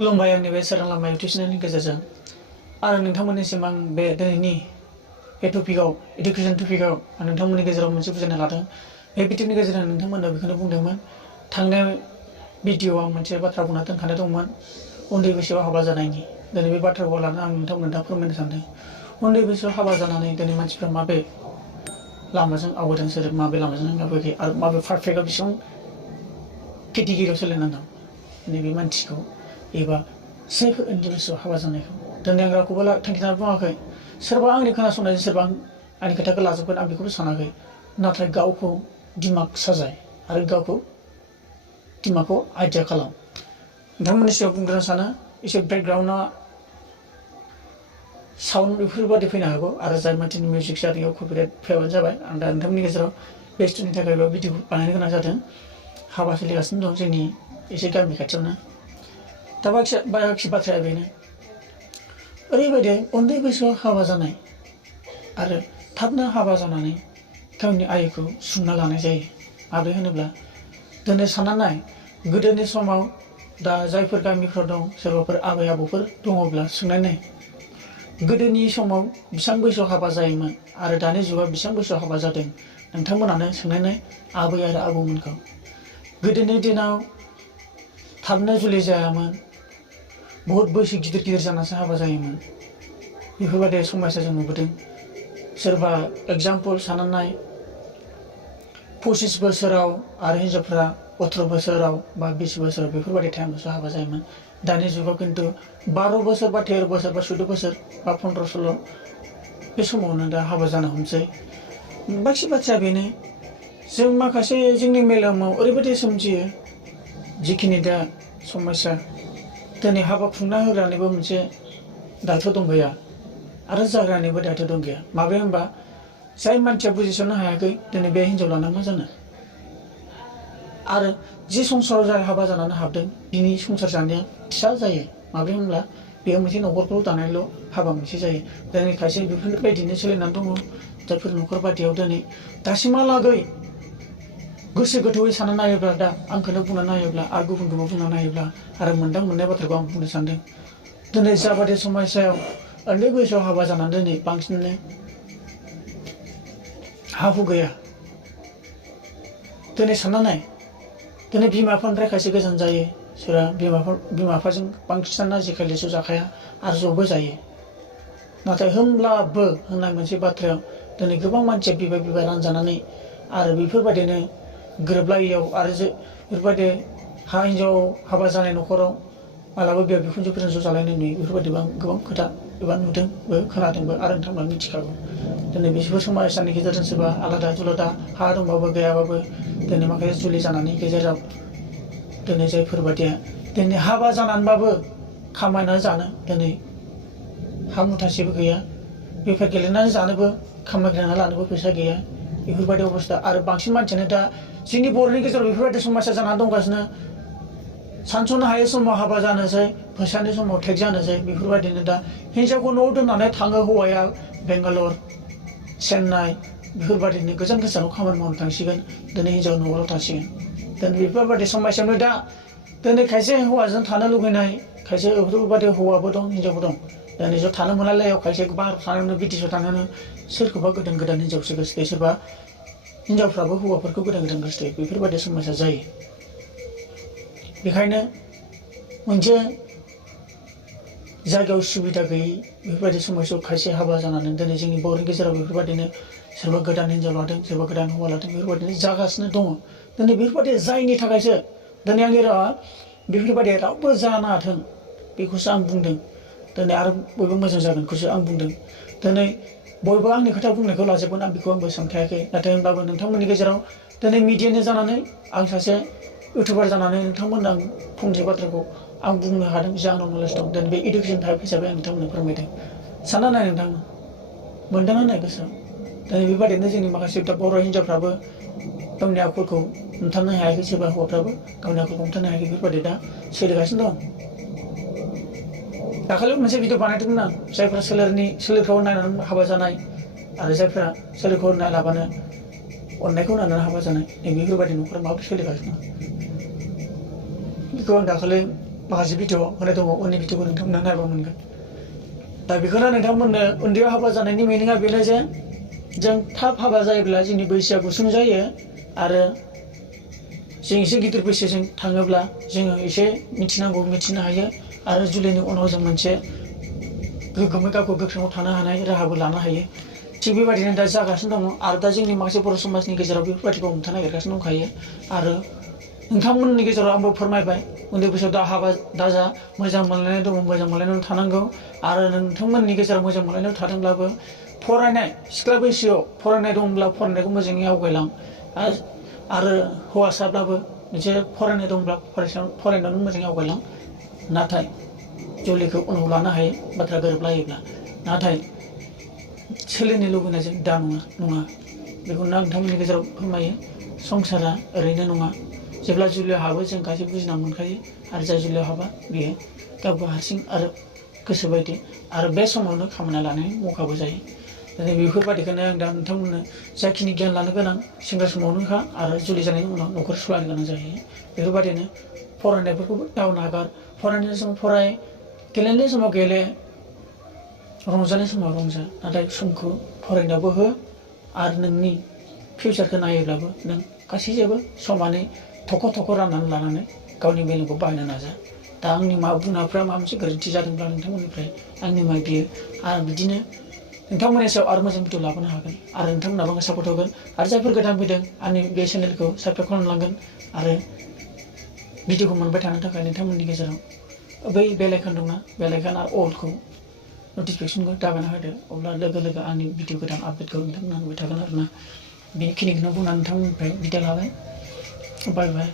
खुलुमबाय आंनि बे सोरां लामा इउटुब चेनेलनि गेजेरजों आरो नोंथांमोननिसिम आं बे दिनैनि बे टपिकआव इडुकेसन टपिकआव आं नोंथांमोननि गेजेराव मोनसे बुजायनो लादों। बे भिडिअनि गेजेरजों नोंथांमोननो बेखौनो बुंदोंमोन। थांनाय भिडिअआव आं मोनसे बाथ्रा बुंना दोनखानाय दंमोन उन्दै बैसोआव हाबा जानायनि। दिनै बे बाथ्राखौ लानानै आं नोंथांमोननो फोरमायनो सानदों। उन्दै बैसोआव हाबा जानानै दिनै मानसिफ्रा माबे लामाजों आवगायदों, सोर माबे लामाजों आवगायाखै आरो माबे पारफेक्टआव बेसेबां केटेगरियाव सोलिनांगौ नैबे मानसिखौ एबा सोर उन्दै बैसोआव हाबा जानायखौ दिनै आं रावखौबो थांखिनानै बुङाखै। सोरबा आंनि खोनासंनायजों सोरबा आंनि खोथाखौ लाजोबगोन आं बेखौबो सानाखै। नाथाय गावखौ दिमाग साजाय आरो गावखौ दिमागखौ आइडिया खालाम। नोंथांमोननि सिगाङाव बुंग्रोनो सानो एसे बेकग्राउन्डआ साउन्ड बेफोरबादि फैनो हागौ आरो जाय मानसिनि मिउजिक जारियाव कपिराइट फैबानो जाबाय। आं दा नोंथांमोननि गेजेराव बेस्थ'नि थाखाय बे भिडिअ बानायनो गोनां जादों। हाबा सोलिगासिनो दं जोंनि एसे गामि खाथियावनो। दा बाखि बाथ्राया बेनो, ओरैबायदि उन्दै बैसोआव हाबा जानाय आरो थाबनो हाबा जानानै गावनि आयुखौ सुंना लानाय जायो। माब्रै होनोब्ला दिनै सानना नाय, गोदोनि समाव दा जायफोर गामिफ्राव दं सोरबाफोर आबै आबौफोर दङब्ला सोंनाय नाय, गोदोनि समाव बेसेबां बैसोआव हाबा जायोमोन आरो दानि जुगाव बेसेबां बैसोआव हाबा जादों नोंथांमोनानो सोंनाय नाय आबै आरो आबौमोनखौ। गोदोनि दिनाव थाबनो जुलि जायामोन, बहुत बैसो गिदिर जानासो हाबा जायोमोन। बेफोरबायदि समयसा जों नुबोदों। सोरबा एगजामपोल सानना नाय, 25 बोसोराव आरो हिन्जावफ्रा 18 बोसोराव बा 20 बोसोराव बेफोरबायदि टाइमावसो हाबा जायोमोन। दानि जुगाव खिन्थु 12 बोसोर बा 13 बोसोर बा 14 बोसोर बा 15-16 बे समावनो दा हाबा जानो हमसै। बाखि बाथ्राया बेनो, जों माखासे जोंनि मेलेमाव ओरैबायदि सोमजियो जिखिनि दा समयसा, दिनै हाबा खुंना होग्रानिबो मोनसे दायथ' दंगैया आरो जाग्रानिबो दायथ' दं गैया। माब्रै होनबा जाय मानसिया बुजिस'नो हायाखै दिनै बे हिन्जाव लाना मा जानो, आरो जि संसाराव जाय हाबा जानानै हाबदों बिनि संसार जानाया फिसा जायो। माब्रै होनब्ला बेयो मोनसे न'खरखौ दानायल' हाबा मोनसे जायो। दिनै खायसे बेफोरबायदिनो सोलिनानै दङ। जायफोर न'खर बायदियाव दिनै दासिमहालागै गोसो गोथौयै सानना नायोब्ला, दा आंखौनो बुंना नायोब्ला आरो गुबुनखौबो बुंना नायोब्ला आरो मोननाय बाथ्राखौ आं बुंनो सानदों। दिनै जाबादि समयसायाव उन्दै बैसोआव हाबा जानानै दिनै बांसिनानो हा हु गैया। दिनै सानना नाय, दिनै बिमा बिफानिफ्राय खायसे गोजान जायो, सोरबा बिमा बिफाजों बांसिनानो आजिखालि ज' जाखाया आरो ज'बो जायो। नाथाय होमब्लाबो होननाय मोनसे बाथ्रायाव दिनै गोबां मानसिया बिबाय रानजानानै आरो बेफोरबायदिनो गोरोबलायैयाव आरो बेफोरबायदि हिन्जाव हाबा जानाय न'खराव मालाबा बिहाव बिखुनजोफोरजों ज' जालायनाय नुयो। बेफोरबायदिबो आं गोबां खोथा एबा नुदोंबो खोनादोंबो आरो नोंथांमोना मिथिखागौ। दिनै बिसोर समयसानि गेजेरजों सोरबा आलादा जुलादा हा दंबाबो गैयाबाबो दिनै माखासे जुलि जानायनि गेजेराव दिनै जायफोरबायदिया दिनै हाबा जानानैबाबो खामायनानै जानो दिनै हा मुथासेबो गैया, बेफार गेलेनानै जानोबो खामायग्रोना लानोबो फैसा गैया। बेफोरबायदि अबस्था आरो बांसिन मानसियानो दा जोंनि बर'नि गेजेराव बेफोरबायदि समयसा जानानै दंगासिनो। सानस'नो हायै समाव हाबा जानोसै, फैसानि समाव टेक जानोसै। बेफोरबायदिनो दा हिन्जावखौ न'आव दोननानै थाङो हौवाया बेंगालर, चेन्नाइ बेफोरबायदिनो गोजान गोजानाव खामानि मावनो थांसिगोन। दिनै हिन्जाव न'आवल' थासिगोन। दिनै बेफोरबायदि समयसायावनो दा दिनै खायसे हौवाजों थानो लुगैनाय, खायसे बेफोरबायदि हौवाबो दं हिन्जावबो दं। दिनै ज' थानो मोनलायलायाव खायसे बाहेरायाव थानायावनो बिदेशआव थानायावनो सोरखौबा गोदान हिन्जावसो गोसोथोयो, सोरबा हिन्जावफ्राबो हौवाफोरखौ गोदान गोसोथोयो। बेफोरबायदि समयसा जायो। बेखायनो मोनसे जायगायाव सुबिदा गैयै बेफोरबायदि समयसायाव खायसे हाबा जानानै दिनै जोंनि बर'नि गेजेराव बेफोरबायदिनो सोरबा गोदान हिन्जाव लादों, सोरबा गोदान हौवा लादों, बेफोरबायदिनो जागासिनो दङ। दिनै बेफोरबायदि जायनि थाखायसो दिनै आंनि रावा बेफोरबायदि रावबो जानाङाथों बेखौसो आं बुंदों। दिनै आरो बयबो मोजां जागोनखौसो आं बुंदों। दिनै बयबो आंनि खोथा बुंनायखौ लाजोबगोन आं बेखौ आंबो सानखायाखै। नाथाय होनब्लाबो नोंथांमोननि गेजेराव दिनै मिडियानि जानानै आं सासे इउटुबार जानानै नोंथांमोननो आं फंसे बाथ्राखौ आं बुंनो हादों जे आंनाव नलेज दं। दिनै बे इडुकेसन टाइप हिसाबै आं नोंथांमोननो फोरमायदों। सानना नाय नोंथां, मोनदांना नाय गोसोआव। दिनै बेबायदिनो जोंनि माखासे बर' हिन्जावफ्राबो गावनि आखलखौ हमथानो हायाखै, सोरबा हौवाफ्राबो गावनि आखलखौ हमथानो हायाखै। बेफोरबायदि दा सोलिगासिनो दं। दाखालि मोनसे भिडिअ बानायदोंमोन आं, जायफ्रा सोलेरखौ नायनानै हाबा जानाय आरो जायफ्रा सोलेरखौ नायालाबानो अननायखौ नायनानै हाबा जानाय, बेफोरबायदि न'खरा माबोरै सोलिगासिनो दं बेखौ आं दाखालि माखासे भिडिअ होनाय दङ उननि भिडिअखौ नोंथांमोना नायबा मोनगोन दा बेखौनो नोंथांमोननो उन्दैयाव हाबा जानायनि मिनिङा बेनो जे जों थाब हाबा जायोब्ला जोंनि बैसोआ गुसुं जायो आरो जों एसे गिदिर बैसोजों थाङोब्ला जोङो एसे मिथिनांगौ मिथिनो हायो आरो जुलिनि उनाव जों मोनसे गोग्गोमै गावखौ गोख्रोङाव थानो हानाय राहाबो लानो हायो थिग बेबायदिनो दा जागासिनो दङ आरो दा जोंनि माखासे बर' समाजनि गेजेराव बेफोरबायदिखौ हमथानो नागिरगासिनो दंखायो आरो नोंथांमोननि गेजेराव आंबो फोरमायबाय उन्दै बैसोआव दा हाबा दाजा मोजां मोनलायनाय दङ मोजां मोनलायनानै थानांगौ आरो नोंथांमोननि गेजेराव मोजां मोनलायनायाव थादोंब्लाबो फरायनाय सिख्ला बैसोआव फरायनाय दंब्ला फरायनायखौ मोजाङै आवगायलां आरो हौवासाब्लाबो मोनसे फरायनाय दंब्ला फरायनायावनो मोजाङै आवगायलां नाथाय जुलिखौ उनाव लानो हायो बाथ्रा गोरोबलायोब्ला नाथाय सोलिनो लुबैनायजों दा नङा बेखौनो आं नोंथांमोननि गेजेराव फोरमायो संसारा ओरैनो नङा जेब्ला जुलियाव हाबो जों गासैबो बुजिना मोनखायो आरो जाय जुलियाव हाबा बियो गावबो हारसिं आरो गोसो बायदि आरो बे समावनो खामानि लानायनि मौकाबो जायो दा बेफोरबायदिखौनो आं दा नोंथांमोननो जाखिनि गियान लानो गोनां सेंग्रा समावनोखा आरो जुलि जानायनि उनाव न'खर सालायनो गोनां जायो बेफोरबायदिनो फरायनायफोरखौबो दाव नागार फरायनाय समाव फराय गेलेनाय समाव गेले रंजानाय समाव रंजा नाथाय समखौ फरायनायावबो हो आरो नोंनि फिउचारखौ नायोब्लाबो नों गासैजोंबो समानै थख' राननानै लानानै गावनि मेलेमखौ बाहायनो नाजा दा आंनि बुंनायफ्रा माबा मोनसे गोरोन्थि जादोंब्ला नोंथांमोननिफ्राय आंनि बियो आरो बिदिनो नोंथांमोननि सायाव आरो मोजां भिडिअ लाबोनो हागोन आरो नोंथांमोनाबो आंखौ सापर्ट होगोन आरो जायफोर गोदान फैदों आंनि बे चेनेलखौ साबस्क्राइब खालामलांगोन आरो भिडिअखौ मोनबाय थानो थाखाय नोंथांमोननि गेजेराव बै बेल आइकन दंना बेल आइकन आरो अलखौ नटिफिकेसनखौ दाबायना होदो अब्ला लोगो आंनि भिडिअ गोदान आपडेटखौ नोंथांमोना नुबाय थागोन आरोना बेखिनिखौनो बुंनानै नोंथांमोननिफ्राय बिदाय लाबाय बाय